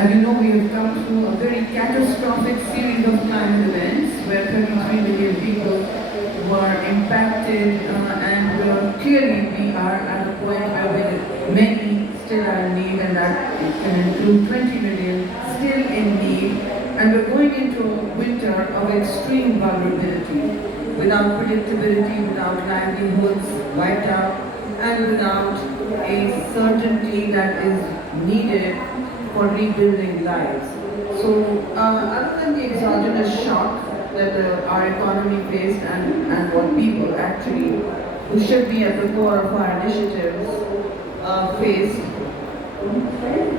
As you know, we have come through a very catastrophic series of climate events where 33 million people were impacted and clearly we are at a point where many still are in need, and that can include 20 million still in need, and we're going into a winter of extreme vulnerability without predictability, without livelihoods wiped out, and without a certainty that is needed for rebuilding lives. So, other than the exogenous shock that our economy faced and what people actually, who should be at the core of our initiatives, faced,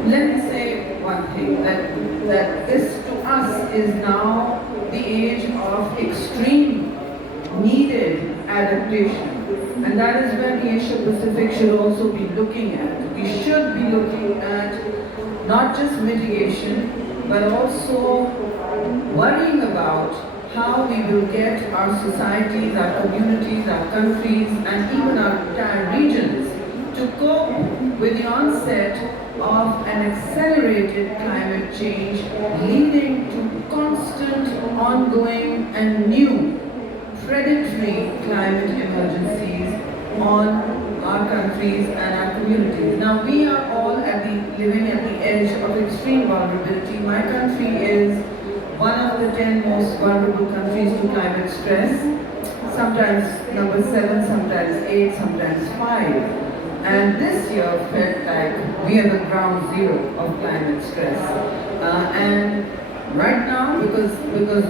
let me say one thing, that this to us is now the age of extreme needed adaptation. And that is where the Asia Pacific should also be looking at. We should be looking at not just mitigation, but also worrying about how we will get our societies, our communities, our countries, and even our entire regions to cope with the onset of an accelerated climate change leading to constant, ongoing, and new predatory climate emergencies on our countries and our communities. Now, we are all living at the edge of extreme vulnerability. My country is one of the 10 most vulnerable countries to climate stress, sometimes number 7, sometimes 8, sometimes 5. And this year felt like we are the ground zero of climate stress. And right now, because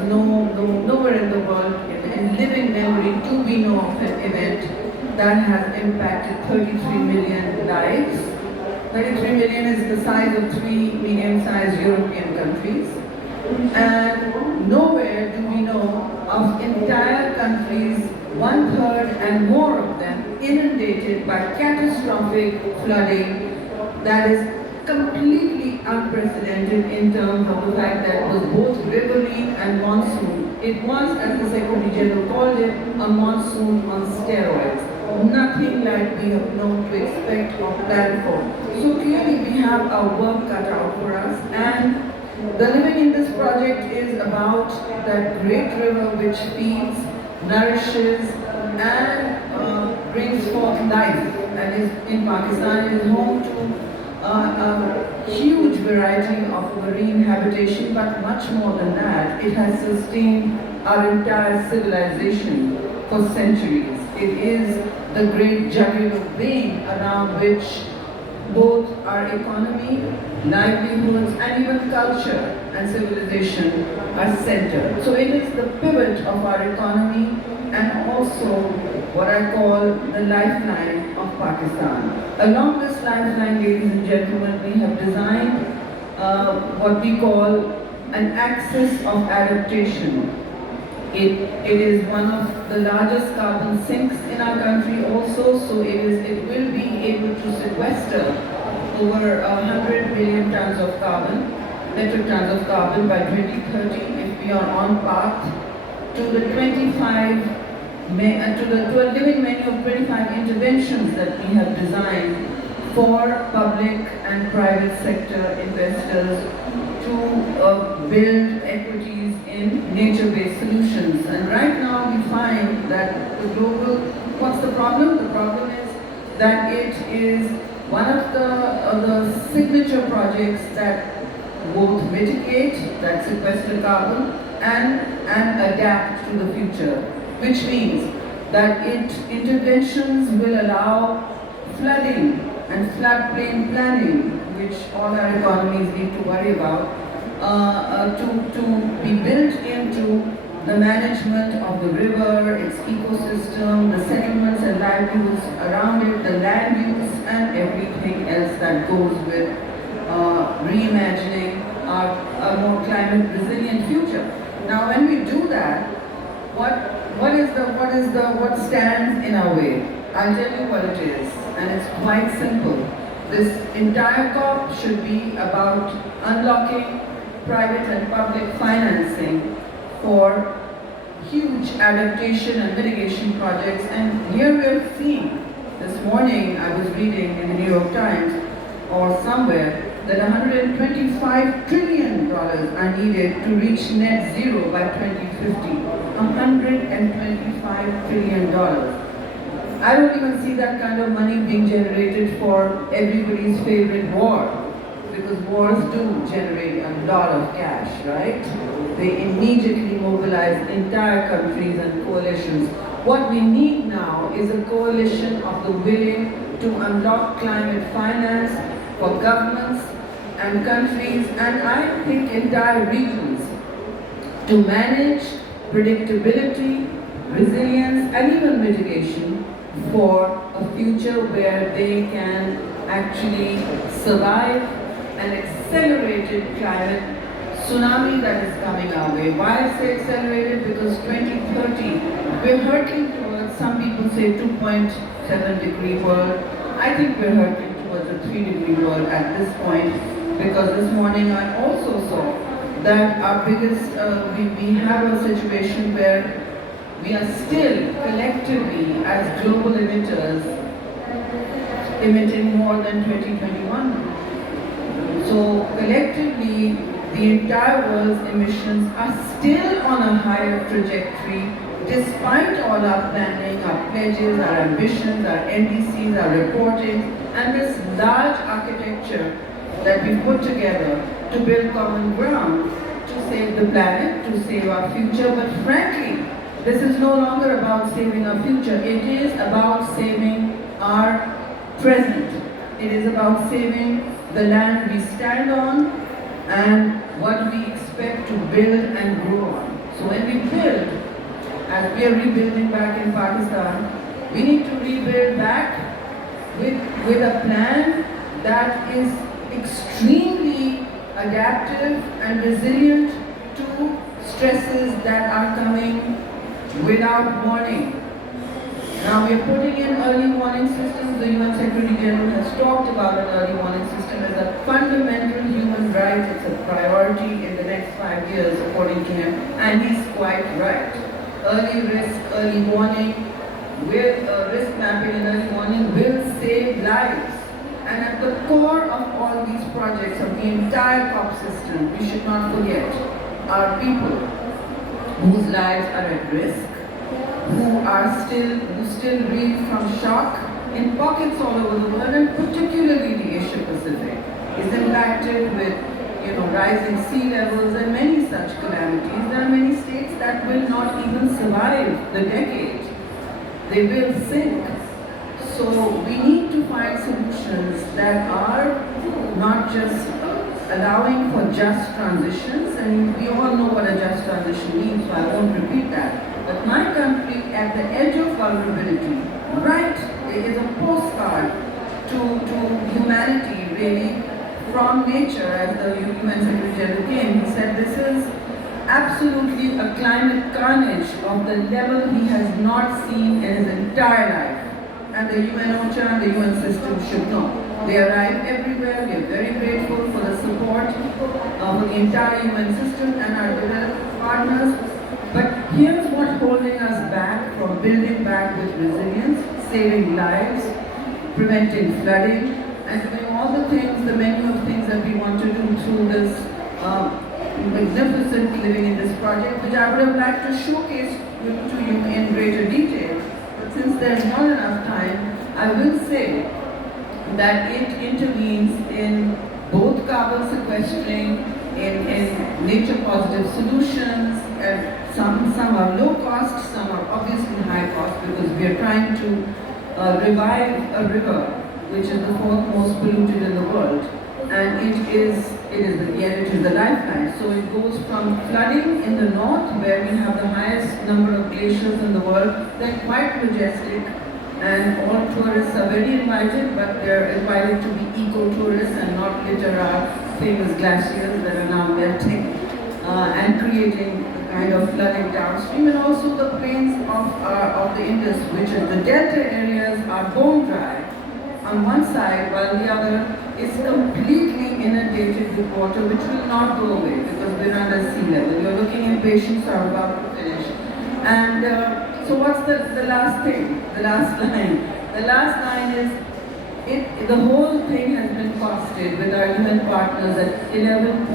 nowhere in the world, in living memory, do we know of an event that has impacted 33 million lives. 33 million is the size of 3 medium-sized European countries. And nowhere do we know of entire countries, 1/3 and more of them, inundated by catastrophic flooding that is completely unprecedented in terms of the fact that it was both riverine and monsoon. It was, as the Secretary General called it, a monsoon on steroids. Nothing like we have known to expect or plan for. So clearly we have our work cut out for us, and the Living Indus project is about that great river which feeds, nourishes, and brings forth life, and is in Pakistan is home to a huge variety of marine habitation, but much more than that, it has sustained our entire civilization for centuries. It is the great jugular vein around which both our economy, livelihoods, and even culture and civilization are centered. So it is the pivot of our economy and also what I call the lifeline of Pakistan. Along this lifeline, ladies and gentlemen, we have designed what we call an axis of adaptation. It is one of the largest carbon sinks in our country also, so it will be able to sequester over 100 billion tons of carbon, metric tons of carbon by 2030 if we are on path to the 25 to a living menu of 25 interventions that we have designed for public and private sector investors to build equities in nature-based solutions. And right now we find that what's the problem? The problem is that it is one of the signature projects that both mitigate, that sequester carbon, and adapt to the future, which means that interventions will allow flooding and floodplain planning, which all our economies need to worry about, to be built into the management of the river, its ecosystem, the settlements and livelihoods around it, the land use, and everything else that goes with reimagining a more climate resilient future. Now, when we do that, what stands in our way? I'll tell you what it is, and it's quite simple. This entire COP should be about unlocking private and public financing for huge adaptation and mitigation projects. And here we're seeing, this morning I was reading in the New York Times or somewhere, that $125 trillion are needed to reach net zero by 2050. $125 trillion. I don't even see that kind of money being generated for everybody's favorite war, because wars do generate a lot of cash, right? They immediately mobilize entire countries and coalitions. What we need now is a coalition of the willing to unlock climate finance for governments and countries, and I think entire regions, to manage predictability, resilience, and even mitigation for a future where they can actually survive an accelerated climate tsunami that is coming our way. Why I say accelerated? Because 2030, we're hurtling towards, some people say 2.7 degree world. I think we're hurtling towards a 3 degree world at this point, because this morning I also saw that our biggest, we have a situation where we are still collectively as global emitters emitting more than 2021. So collectively, the entire world's emissions are still on a higher trajectory despite all our planning, our pledges, our ambitions, our NDCs, our reporting, and this large architecture that we put together to build common ground to save the planet, to save our future. But frankly, this is no longer about saving our future. It is about saving our present. It is about saving the land we stand on and what we expect to build and grow on. So when we build, as we are rebuilding back in Pakistan, we need to rebuild back with a plan that is extremely adaptive and resilient to stresses that are coming without warning. Now we are putting in early warning systems. The UN Secretary General has talked about an early warning system as a fundamental human right. It's a priority in the next 5 years, according to him, and he's quite right. Early risk, early warning, with risk mapping and early warning will save lives. And at the core of all these projects, of the entire COP system, we should not forget, are people whose lives are at risk, who still reel from shock in pockets all over the world, and particularly the Asia Pacific is impacted with rising sea levels and many such calamities. There are many states that will not even survive the decade. They will sink. So we need to find solutions that are not just allowing for just transitions, and we all know what a just transition means, so I won't repeat that. But my country, at the edge of vulnerability, right, it is a postcard to humanity, really, from nature. As the UN Secretary General came, he said this is absolutely a climate carnage of the level he has not seen in his entire life. And the UN OCHA and the UN system should know. They arrive everywhere. We are very grateful for the support of the entire UN system and our development partners. But here's what's holding us back from building back with resilience, saving lives, preventing flooding, and doing all the things, the menu of things that we want to do through this magnificent living in this project, which I would have liked to showcase to you in greater detail. But since there's not enough time, I will say that it intervenes in both carbon sequestering, in nature positive solutions, and some are low cost, some are obviously high cost, because we are trying to revive a river which is the fourth most polluted in the world, and it is the lifeline. So it goes from flooding in the north, where we have the highest number of glaciers in the world. They're quite majestic, and all tourists are very invited, but they're invited to be eco-tourists and not litter our famous glaciers that are now melting and creating a kind of flooding downstream. And also the plains of the Indus, which is the delta areas, are bone dry on one side, while the other is completely inundated with water, which will not go away because we're under sea level. You're looking impatient, so I'm about to finish. And so what's the last thing? The last line. The last line is, the whole thing has been costed with our UN partners at 11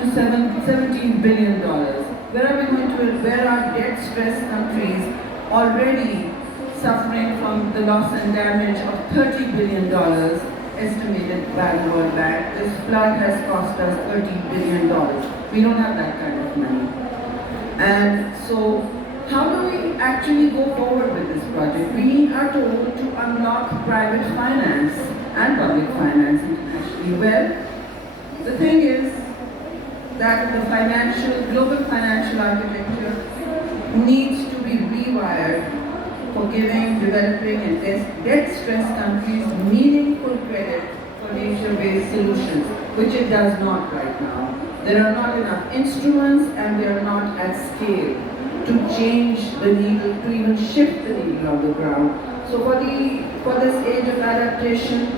to 17 billion dollars. Where are debt-stressed countries already suffering from the loss and damage of $30 billion estimated by the World Bank? This flood has cost us $30 billion. We don't have that kind of money. And so, how do we actually go forward with this project? We are told to unlock private finance and public finance internationally. Well, the thing is that the global financial architecture needs to be rewired for giving developing and debt-stressed countries meaningful credit for nature-based solutions, which it does not right now. There are not enough instruments and they are not at scale to change the needle, to even shift the needle on the ground. So for this age of adaptation,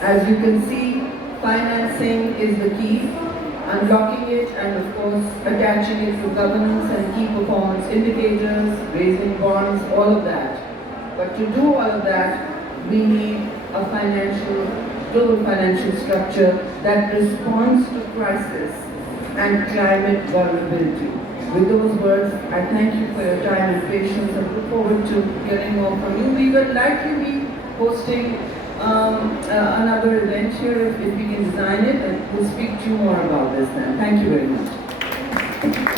as you can see, financing is the key, unlocking it and of course attaching it to governance and key performance indicators, raising bonds, all of that. But to do all of that, we need a global financial structure that responds to crisis and climate vulnerability. With those words, I thank you for your time and patience and look forward to hearing more from you. We will likely be hosting another event here if we can design it, and we'll speak to you more about this then. Thank you very much.